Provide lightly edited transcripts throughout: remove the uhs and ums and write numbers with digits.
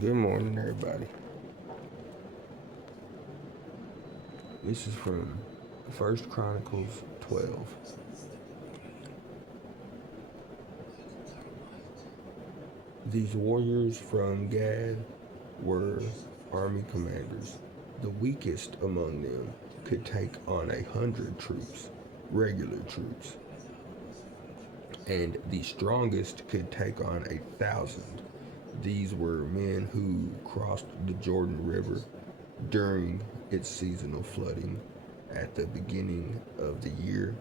Good morning, everybody. This is from First Chronicles 12. These warriors from Gad were army commanders. The weakest among them could take on 100 troops, regular troops, and the strongest could take on 1,000. These were men who crossed the Jordan River during its seasonal flooding at the beginning of the year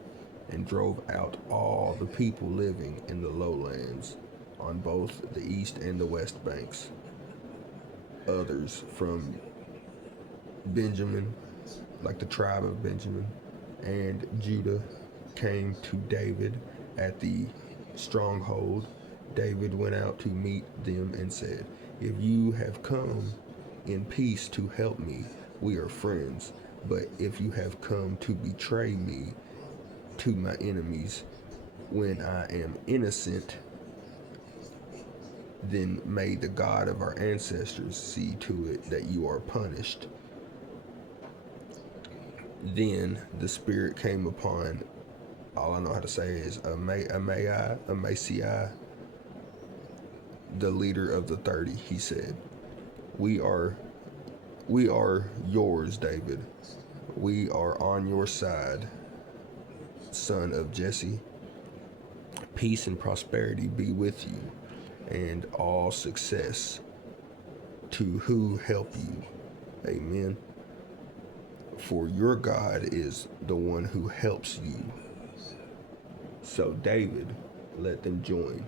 and drove out all the people living in the lowlands on both the east and the west banks. Others from Benjamin, like the tribe of Benjamin, and Judah came to David at the stronghold. David went out to meet them and said, "If you have come in peace to help me, we are friends. But if you have come to betray me to my enemies when I am innocent, then may the God of our ancestors see to it that you are punished." Then the Spirit came upon, all I know how to say is Amasai, the leader of the 30. He said, We are yours, David. We are on your side, son of Jesse. Peace and prosperity be with you, and all success to who help you. Amen. For your God is the one who helps you. So David let them join,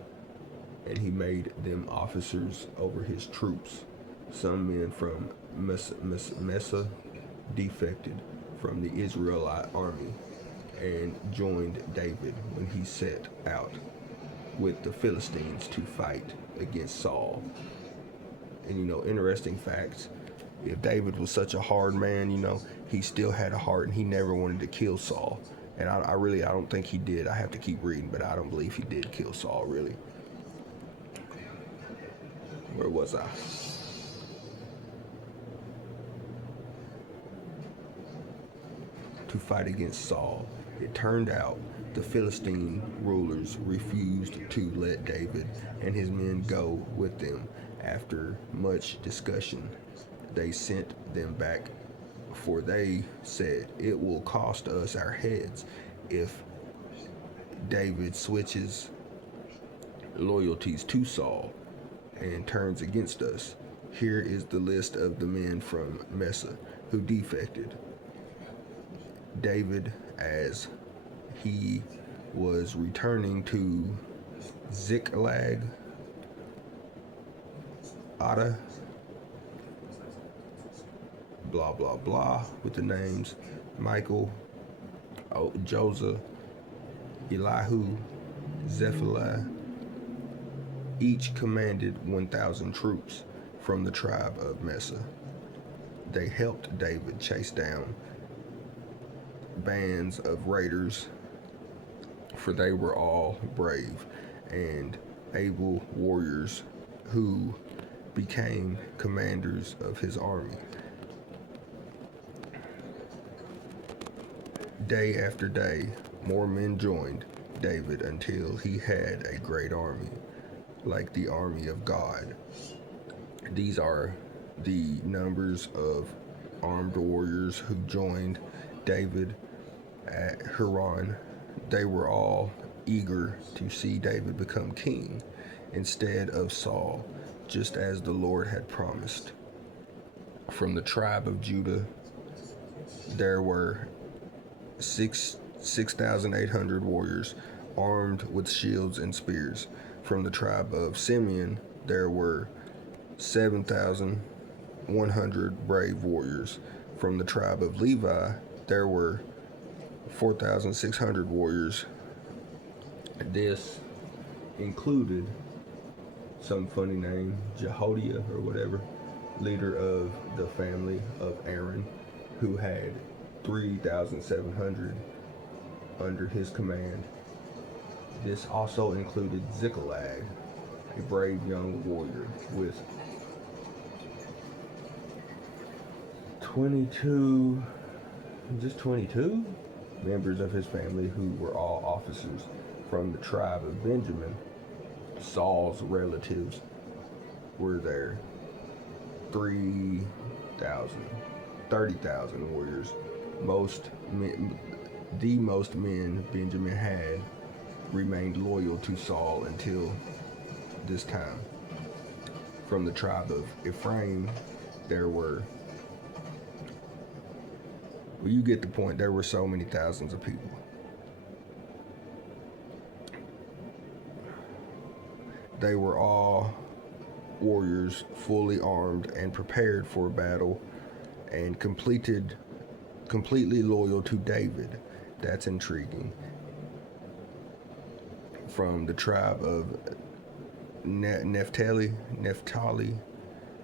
and he made them officers over his troops. Some men from Mesa defected from the Israelite army and joined David when he set out with the Philistines to fight against Saul. And interesting facts. If David was such a hard man, he still had a heart and he never wanted to kill Saul. And I don't think he did. I have to keep reading, but I don't believe he did kill Saul, really. Where was I? To fight against Saul. It turned out the Philistine rulers refused to let David and his men go with them. After much discussion, they sent them back, for they said, "It will cost us our heads if David switches loyalties to Saul and turns against us." Here is the list of the men from Mesa who defected. David, as he was returning to Ziklag, Ada, blah blah blah, with the names Michael, Joseph, Elihu, Zephaniah. Each commanded 1,000 troops from the tribe of Mesa. They helped David chase down bands of raiders, for they were all brave and able warriors who became commanders of his army. Day after day, more men joined David until he had a great army, like the army of God. These are the numbers of armed warriors who joined David at Hebron. They were all eager to see David become king instead of Saul, just as the Lord had promised. From the tribe of Judah, there were 6,800 warriors armed with shields and spears. From the tribe of Simeon, there were 7,100 brave warriors. From the tribe of Levi, there were 4,600 warriors. This included some funny name, Jehoiada or whatever, leader of the family of Aaron, who had 3,700 under his command. This also included Ziklag, a brave young warrior with 22, just 22 members of his family who were all officers from the tribe of Benjamin. Saul's relatives were there. 3,000, 30,000 warriors. The most men Benjamin had remained loyal to Saul until this time. From the tribe of Ephraim, there were, well, you get the point, there were so many thousands of people. They were all warriors, fully armed and prepared for battle, and completely loyal to David. That's intriguing. From the tribe of Naphtali,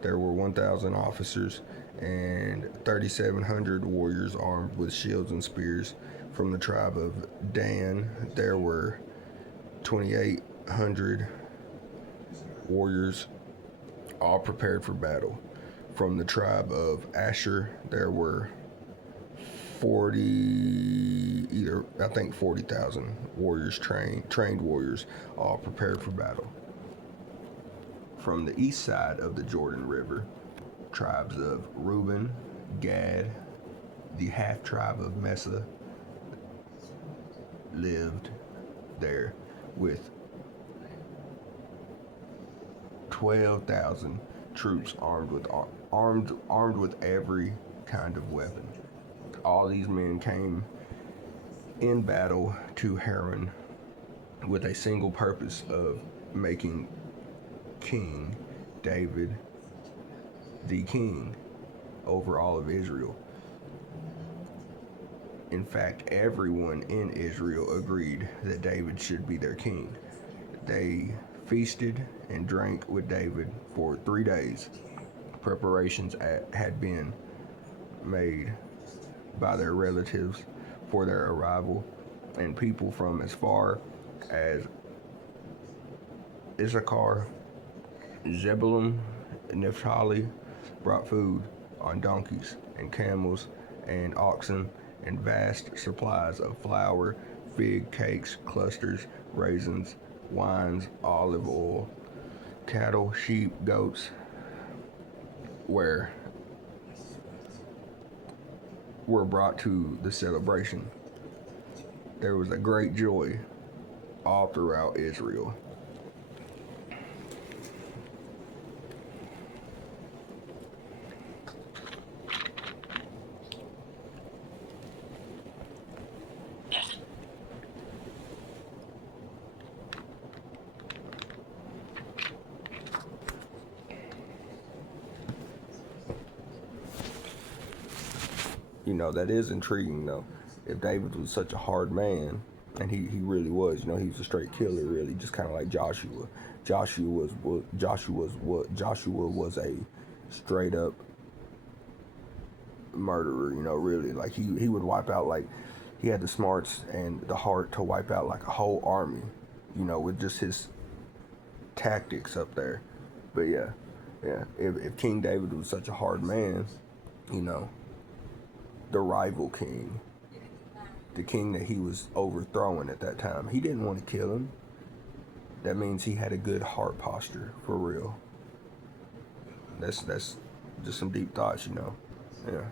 there were 1,000 officers and 3,700 warriors armed with shields and spears. From the tribe of Dan, there were 2,800 warriors, all prepared for battle. From the tribe of Asher, there were 40,000 warriors, trained warriors, all prepared for battle. From the east side of the Jordan River, tribes of Reuben, Gad, the half tribe of Mesa lived there with 12,000 troops armed with every kind of weapon. All these men came in battle to Haran with a single purpose of making King David the king over all of Israel. In fact, everyone in Israel agreed that David should be their king. They feasted and drank with David for 3 days. Preparations had been made by their relatives for their arrival, and people from as far as Issachar, Zebulun, and Naphtali brought food on donkeys and camels and oxen, and vast supplies of flour, fig cakes, clusters, raisins, wines, olive oil, cattle, sheep, goats, were brought to the celebration. There was a great joy all throughout Israel. You know, that is intriguing though. If David was such a hard man, and he really was, you know, he was a straight killer, really, just kind of like Joshua. Joshua was a straight up murderer, you know, really. Like he would wipe out, like, he had the smarts and the heart to wipe out like a whole army, you know, with just his tactics up there. But yeah, if King David was such a hard man, you know, the rival king, the king that he was overthrowing at that time, he didn't want to kill him. That means he had a good heart posture, for real. That's just some deep thoughts, you know. Yeah.